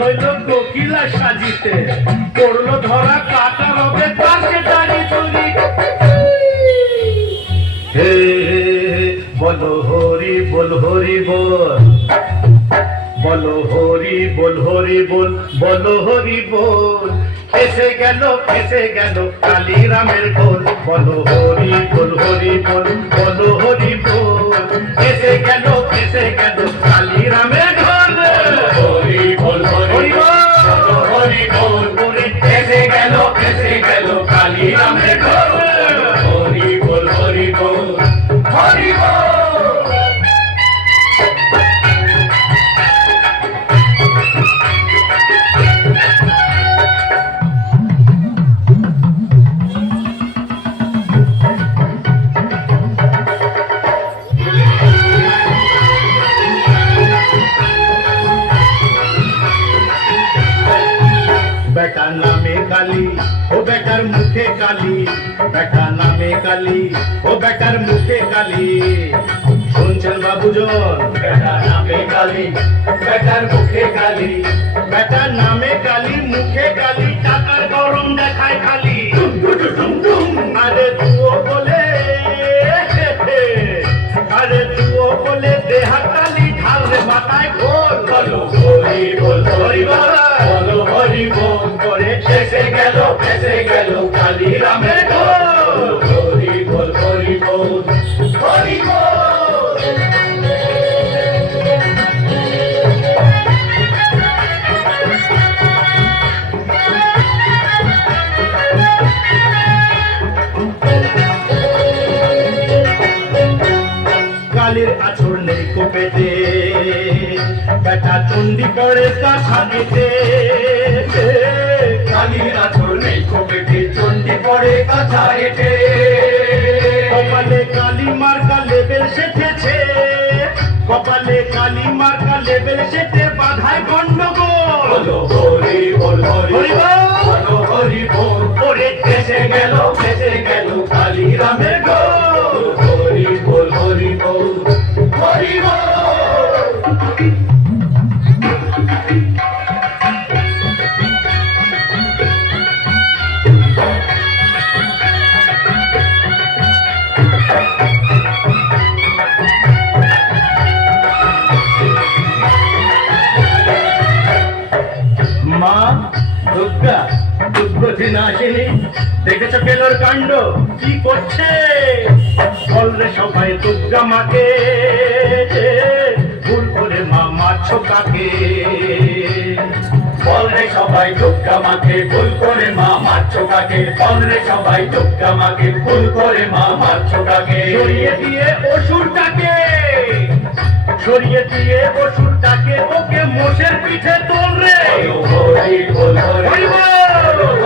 হইল কোকিলা সাজিতে, পড়লো ধরা কাটা রবে কাছে দাঁড়ি তুলি। হে বলো হরি বল হরি বল, বলো হরি বল হরি বল, বলো হরি বল। এসে গেল কালী রামের গোল, বলো হরি বল হরি বল, বলো হরি বল। এসে গেল কালী রামের গোল, হরি বল হরি বল, হরি বল বলে এসে গেল কালী রামের গোল, হরি বল হরি বল, হরি বল। बेटा नामे काली ओ बेटार मुखे काली, बेटा नामे काली ओ बेटार मुखे काली। শুনছেন বাবুজন, বেটা নামে কালী বেটার মুখে কালী, বেটা নামে কালী মুখে কালী, টাকার গরম দেখায় খালি। আরে তুও বলে, আরে তুও বলে দেহা কালী, ঢাল রে মাথায় ঘোল, বলো হরি বল হরি বল, বলো হরি বল করে এসে গেল কালী রামের গোল, হরি বল হরি বল, হরি বল। কালীর আছর নেই কোপেতে, বেটা চন্ডি পড়ে কাঁথা দিতে। কালীর আছর নেই কোপেতে, চন্ডি পড়ে কাঁথা এটে। কপালে কালী মার্কা লেবেল সেটেছে, কপালে কালী মার্কা লেবেল সেটে, বাধায় গন্ডগোল, বলো হরি বল হরি বল, বলো হরি বল করে এসে গেল কালী রামের গোল, হরি বল হরি বল, হরি বল। মা দুর্গা দুর্গতিনাশিনী, দেখেছ কেলোর কাণ্ড কি করছে? বলরে সবাই দুর্গা মাকে, ভুল করে মা মারছো কাকে? বলরে সবাই দুর্গা মাকে, ভুল করে মা মারছো কাকে? বলরে সবাই দুর্গা মাকে, ভুল করে মা মারছো কাকে? সরিয়ে দিয়ে অসুরটাকে, সরিয়ে দিয়ে অসুরটাকে, ওকে মোষের পিঠে তোল রে, হরি বল হরি বল।